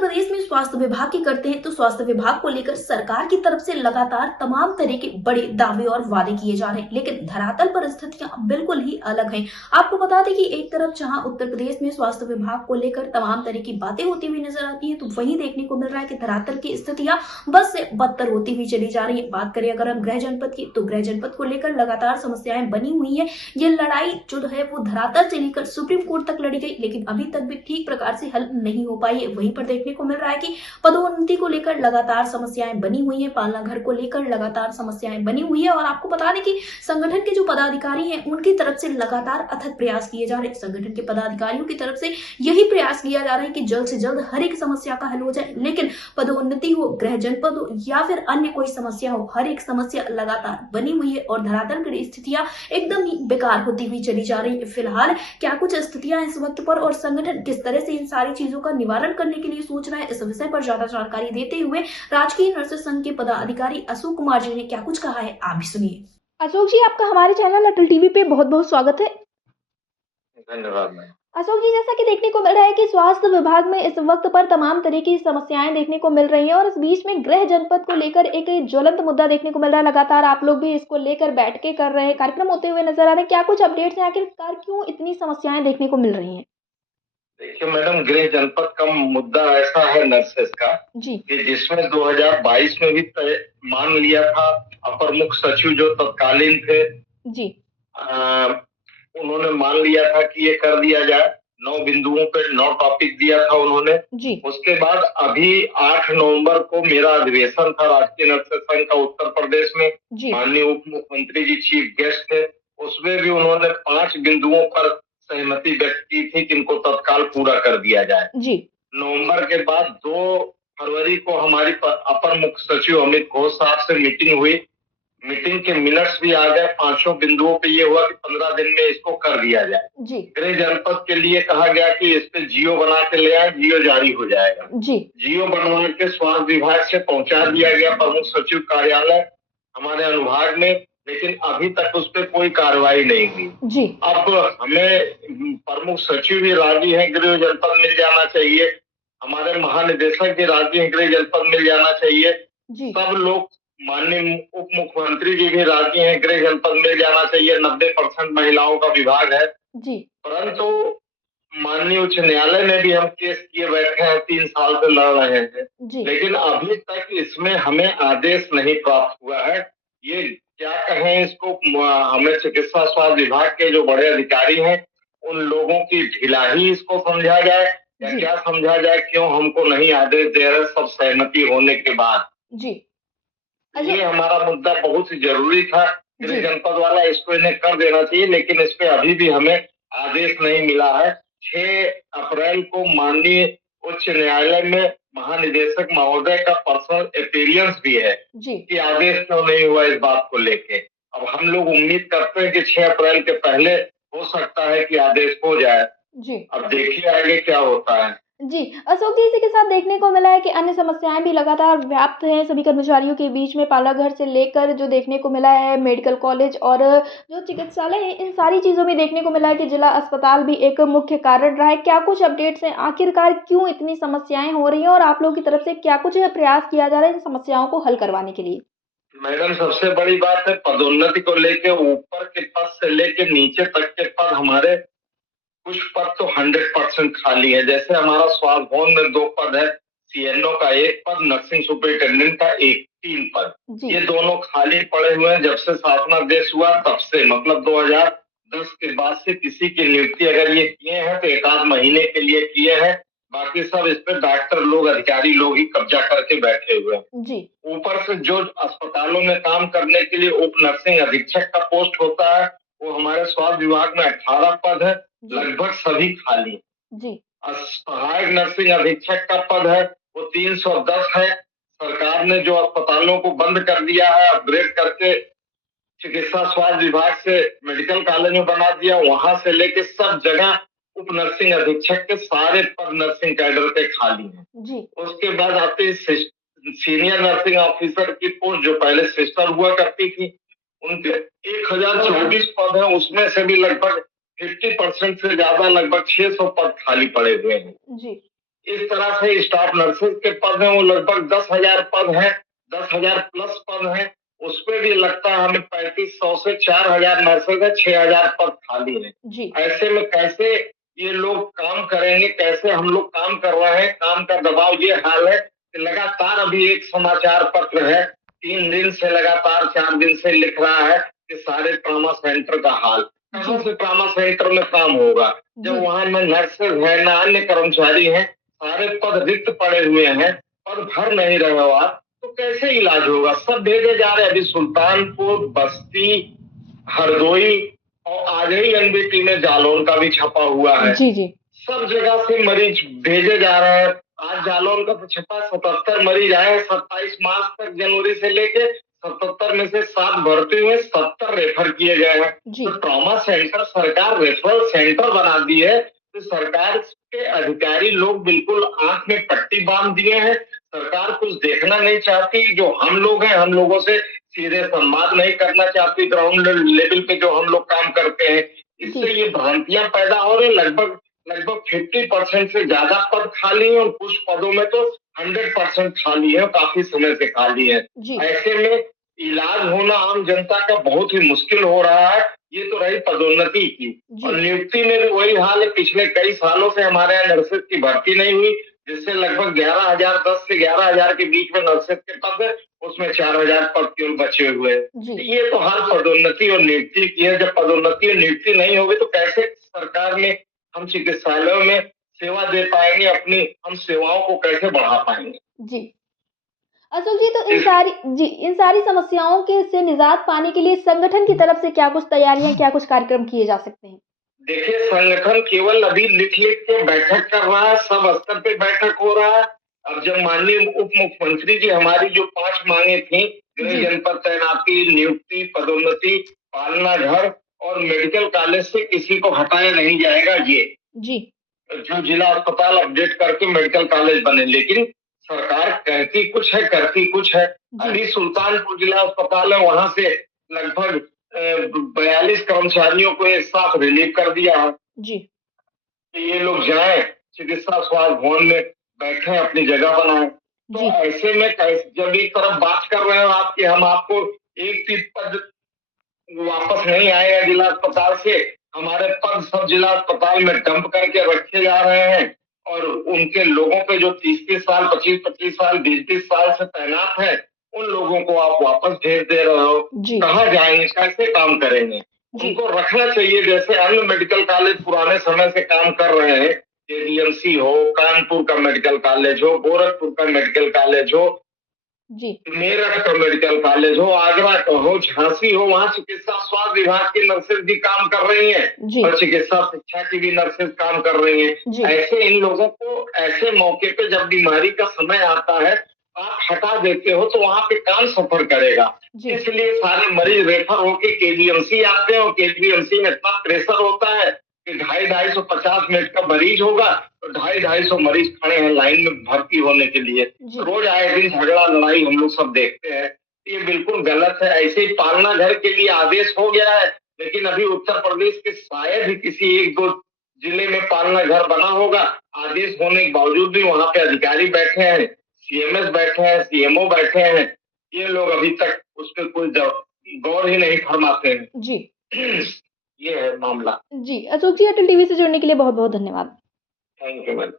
प्रदेश में स्वास्थ्य विभाग की करते हैं तो स्वास्थ्य विभाग को लेकर सरकार की तरफ से लगातार तमाम तरह के बड़े दावे और वादे किए जा रहे हैं, लेकिन धरातल पर स्थितियां बिल्कुल ही अलग हैं। आपको बता दें कि एक तरफ जहां उत्तर प्रदेश में स्वास्थ्य विभाग को लेकर तमाम तरह की बातें होती हुई नजर आती है, तो वहीं देखने को मिल रहा है कि धरातल की स्थितियां बस से बदतर होती हुई चली जा रही है। बात करें अगर हम गृह जनपद की, तो गृह जनपद को लेकर लगातार समस्याएं बनी हुई है। ये लड़ाई जो है वो धरातल से लेकर सुप्रीम कोर्ट तक लड़ी गई, लेकिन अभी तक भी ठीक प्रकार से हल नहीं हो पाई है। वहीं पर देखने को मिल रहा है कि पदोन्नति को लेकर लगातार समस्याएं बनी हुई है, पालना घर को लेकर लगातार समस्याएं बनी हुई है। और आपको बता दें कि संगठन के जो पदाधिकारी हैं उनकी तरफ से लगातार अथक प्रयास किए जा रहे हैं। संगठन के पदाधिकारियों की तरफ से यही प्रयास किया जा रहा है कि जल्द से जल्द हर एक समस्या का हल हो जाए, लेकिन पदोन्नति हो, गृह जनपद हो या फिर अन्य कोई समस्या हो, हर एक समस्या लगातार बनी हुई है और धरातल की स्थितियां एकदम ही बेकार होती हुई चली जा रही है। फिलहाल क्या कुछ स्थितियां इस वक्त पर और संगठन किस तरह से इन सारी चीजों का निवारण करने के लिए सोच रहा है, इस विषय पर ज्यादा जानकारी देते हुए राजकीय नर्सेस संघ के पदाधिकारी अशोक कुमार जी ने क्या कुछ कहा है, आप भी सुनिए। अशोक जी, आपका हमारे चैनल अटल टीवी पे बहुत बहुत स्वागत है। धन्यवाद। अशोक जी, जैसा कि देखने को मिल रहा है कि स्वास्थ्य विभाग में इस वक्त पर तमाम तरह की समस्याएं देखने को मिल रही हैं और इस बीच में गृह जनपद को लेकर एक ज्वलंत मुद्दा देखने को मिल रहा है। लगातार आप लोग भी इसको लेकर बैठ के कर रहे हैं, कार्यक्रम होते हुए नजर आ रहे हैं। क्या कुछ अपडेट्स हैं, आखिरकार क्यों इतनी समस्याएं देखने को मिल रही हैं? देखिए मैडम, गृह जनपद का मुद्दा ऐसा है नर्सेस का जी, कि जिसमें 2022 में भी मान लिया था अपर मुख्य सचिव जो तत्कालीन थे, जी, उन्होंने मान लिया था कि ये कर दिया जाए। 9 बिंदुओं पे 9 टॉपिक दिया था उन्होंने। जी, उसके बाद अभी 8 नवंबर को मेरा अधिवेशन था राष्ट्रीय नर्सेस संघ का उत्तर प्रदेश में। जी, माननीय उप मुख्यमंत्री जी चीफ गेस्ट थे। उसमें भी उन्होंने 5 बिंदुओं पर सहमति व्यक्त की थी कि इनको तत्काल पूरा कर दिया जाए। जी, नवंबर के बाद 2 फरवरी को हमारी अपर मुख्य सचिव अमित घोष साहब से मीटिंग हुई। मीटिंग के मिनट्स भी आ गए। 5 बिंदुओं पे ये हुआ कि 15 दिन में इसको कर दिया जाए। जी, गृह जनपद के लिए कहा गया कि इस पे जियो बना के ले आए, जियो जारी हो जाएगा। जी, जियो बनवा के स्वास्थ्य विभाग से पहुंचा दिया गया प्रमुख सचिव कार्यालय हमारे अनुभाग में, लेकिन अभी तक उस पर कोई कार्रवाई नहीं हुई। जी, अब हमें प्रमुख सचिव भी राजी है, गृह जनपद मिल जाना चाहिए। हमारे महानिदेशक भी राजी है, गृह जनपद मिल जाना चाहिए। जी, सब लोग, माननीय उप मुख्यमंत्री जी भी राजी हैं, गृह जनपद मिल जाना चाहिए। 90% महिलाओं का विभाग है। जी, परंतु माननीय उच्च न्यायालय में भी हम केस किए बैठे हैं, 3 साल से लड़ रहे हैं, जी, लेकिन अभी तक इसमें हमें आदेश नहीं प्राप्त हुआ है। ये क्या कहें इसको, हमें चिकित्सा स्वास्थ्य विभाग के जो बड़े अधिकारी हैं उन लोगों की ढिलाई इसको समझा जाए या जी, क्या समझा जाए, क्यों हमको नहीं आदेश दे रहे सब सहमति होने के बाद। जी। अच्छा, ये हमारा मुद्दा बहुत ही जरूरी था, गृह जी, जनपद वाला, इसको इन्हें कर देना चाहिए, लेकिन इस पे अभी भी हमें आदेश नहीं मिला है। 6 अप्रैल को माननीय उच्च न्यायालय में महानिदेशक महोदय का पर्सनल अपीयरेंस भी है जी, कि आदेश क्यों नहीं हुआ इस बात को लेके। अब हम लोग उम्मीद करते हैं कि 6 अप्रैल के पहले हो सकता है कि आदेश हो जाए। जी, अब देखिए आगे क्या होता है। जी। अशोक जी, इसी के साथ देखने को मिला है कि अन्य समस्याएं भी लगातार व्याप्त हैं सभी कर्मचारियों के बीच में, पालनाघर से लेकर जो देखने को मिला है मेडिकल कॉलेज और जो चिकित्सालय है, इन सारी चीज़ों में देखने को मिला है कि जिला अस्पताल भी एक मुख्य कारण रहा है। क्या कुछ अपडेट्स हैं, आखिरकार क्यों इतनी समस्याएं हो रही हैं और आप लोगों की तरफ से क्या कुछ प्रयास किया जा रहा है इन समस्याओं को हल करवाने के लिए? मैडम, सबसे बड़ी बात है पदोन्नति को लेके, ऊपर के पद से लेके नीचे तक के पद, हमारे कुछ पद तो 100% खाली है। जैसे हमारा स्वास्थ्य भवन में 2 पद है, सीएनओ का 1 पद, नर्सिंग सुपरिटेंडेंट का 3 पद। जी, ये दोनों खाली पड़े हुए हैं। जब से शासनादेश हुआ तब से, मतलब 2010 के बाद से किसी की नियुक्ति अगर ये किए हैं तो 1 आध महीने के लिए किए हैं। बाकी सब इस पे डॉक्टर लोग, अधिकारी लोग ही कब्जा करके बैठे हुए हैं। जी, ऊपर से जो अस्पतालों में काम करने के लिए उप नर्सिंग अधीक्षक का पोस्ट होता है, वो हमारे स्वास्थ्य विभाग में 18 पद है, जी, लगभग सभी खाली। जी, सहायक नर्सिंग अधीक्षक का पद है, वो 310 है। सरकार ने जो अस्पतालों को बंद कर दिया है, अपग्रेड करके चिकित्सा स्वास्थ्य विभाग से मेडिकल कॉलेज में बना दिया, वहां से लेके सब जगह उप नर्सिंग अधीक्षक के सारे पद नर्सिंग कैडर के खाली हैं। जी, उसके बाद आते हैं सीनियर नर्सिंग ऑफिसर की पोस्ट, जो पहले सिस्टर हुआ करती थी, उनके 1024 पद हैं। उसमें से भी लगभग 50% से ज्यादा, लगभग 600 पद खाली पड़े हुए हैं। जी, इस तरह से स्टाफ नर्सेज के पद हैं वो लगभग 10,000 पद हैं, 10,000 प्लस पद हैं। उसपे भी लगता है हमें 3,500 से 4,000 नर्सेज है, 6,000 पद खाली हैं। जी, ऐसे में कैसे ये लोग काम करेंगे, कैसे हम लोग काम कर रहे हैं, काम का दबाव ये हाल है कि लगातार अभी एक समाचार पत्र है, 3 दिन से लगातार 4 दिन से लिख रहा है कि सारे ट्रॉमा सेंटर का हाल। कहाँ जी, से ट्रॉमा सेंटर में काम होगा? जी, जब वहाँ ना नर्सेज है, ना अन्य कर्मचारी हैं, सारे पद रिक्त पड़े हुए हैं, पद भर नहीं रहे हो आप, तो कैसे इलाज होगा? सब भेजे जा रहे हैं अभी सुल्तानपुर, बस्ती, हरदोई और आज ही एनबीटी में जालौन का भी छपा हुआ है। जी, जी, सब जगह से मरीज भेजे जा रहे हैं। आज जालौन का तो छपा 77 मरीज आए हैं 27 मार्च तक, जनवरी से लेके 77 में से 7 भर्ती हुए, 70 रेफर किए गए हैं। जी, तो ट्रॉमा सेंटर सरकार रेफरल सेंटर बना दी है, तो सरकार के अधिकारी लोग बिल्कुल आंख में पट्टी बांध दिए हैं। सरकार कुछ देखना नहीं चाहती, जो हम लोग हैं हम लोगों से सीधे संवाद नहीं करना चाहती, ग्राउंड लेवल पे जो हम लोग काम करते हैं। जी, इससे ये भ्रांतियां पैदा हो रही, लगभग लगभग 50% से ज्यादा पद खाली हैं और कुछ पदों में तो 100% खाली है, काफी समय से खाली है। जी, ऐसे में इलाज होना आम जनता का बहुत ही मुश्किल हो रहा है। ये तो रही पदोन्नति की, और जी, नियुक्ति में भी वही हाल है। पिछले कई सालों से हमारे यहाँ नर्सेज की भर्ती नहीं हुई, जिससे लगभग 11,000, 10 से 11,000 के बीच में नर्सेज के पद है, उसमें 4,000 पद केवल बचे हुए हैं। जी, ये तो हाल पदोन्नति और नियुक्ति की है। जब पदोन्नति और नियुक्ति नहीं होगी तो कैसे सरकार में हम चिकित्सालयों में सेवा दे पाएंगे, अपनी हम सेवाओं को कैसे बढ़ा पाएंगे? जी। अतुल जी, तो इस इन सारी समस्याओं के से निजात पाने के लिए संगठन की तरफ से क्या कुछ तैयारियां, क्या कुछ कार्यक्रम किए जा सकते हैं? देखिए, संगठन केवल अभी लिख-लिख के बैठक कर रहा है, सब स्तर पे बैठक हो रहा है। अब जब माननीय उप मुख्यमंत्री जी हमारी जो 5 मांगे थी, गृह जी, जनपद तैनाती, नियुक्ति, पदोन्नति, पालना घर और मेडिकल कॉलेज से किसी को हटाया नहीं जाएगा ये। जी, जो जिला अस्पताल अपडेट करके मेडिकल कॉलेज बने, लेकिन सरकार कहती कुछ है, करती कुछ है। जी, अभी सुल्तानपुर जिला अस्पताल है, वहां से लगभग 42 कर्मचारियों को एक साथ रिलीव कर दिया है जी, कि ये लोग जाएं चिकित्सा स्वास्थ्य भवन में बैठे, अपनी जगह बनाएं। तो जी, ऐसे में जब एक तरफ बात कर रहे हो आप कि हम आपको एक भी पद वापस नहीं आएगा जिला अस्पताल से, हमारे पद सब जिला अस्पताल में डंप करके रखे जा रहे हैं और उनके लोगों पे जो 30-30 साल, 25-25 साल, 20-20 साल से तैनात हैं, उन लोगों को आप वापस भेज दे रहे हो। जी, कहाँ जाएंगे, कैसे काम करेंगे? जी, उनको रखना चाहिए जैसे अन्य मेडिकल कॉलेज पुराने समय से काम कर रहे हैं। केजीएमसी हो, कानपुर का मेडिकल कॉलेज हो, गोरखपुर का मेडिकल कॉलेज हो, जी, मेरठ का मेडिकल कॉलेज हो, आगरा का हो, झांसी हो, वहाँ चिकित्सा स्वास्थ्य विभाग की नर्सेज भी काम कर रही हैं जी, और चिकित्सा शिक्षा की भी नर्सेज काम कर रही हैं। जी, ऐसे इन लोगों को ऐसे मौके पे जब बीमारी का समय आता है, आप हटा देते हो तो वहाँ पे कौन सफर करेगा? जी, इसलिए सारे मरीज रेफर होके केजीएमसी आते हैं और केजीएमसी में इतना प्रेशर होता है कि 250 मिनट का मरीज होगा तो 250 मरीज खड़े हैं लाइन में भर्ती होने के लिए। जी, रोज आए दिन झगड़ा लड़ाई हम लोग सब देखते हैं। ये बिल्कुल गलत है। ऐसे ही पालना घर के लिए आदेश हो गया है, लेकिन अभी उत्तर प्रदेश के शायद ही किसी 1-2 जिले में पालना घर बना होगा। आदेश होने के बावजूद भी वहां पे अधिकारी बैठे हैं, सीएमएस बैठे हैं, सीएमओ बैठे हैं। ये लोग अभी तक उस पर कोई गौर ही नहीं फरमाते हैं। जी, ये है मामला। जी। अशोक जी, अटल टीवी से जुड़ने के लिए बहुत-बहुत धन्यवाद। Thank you ma'am.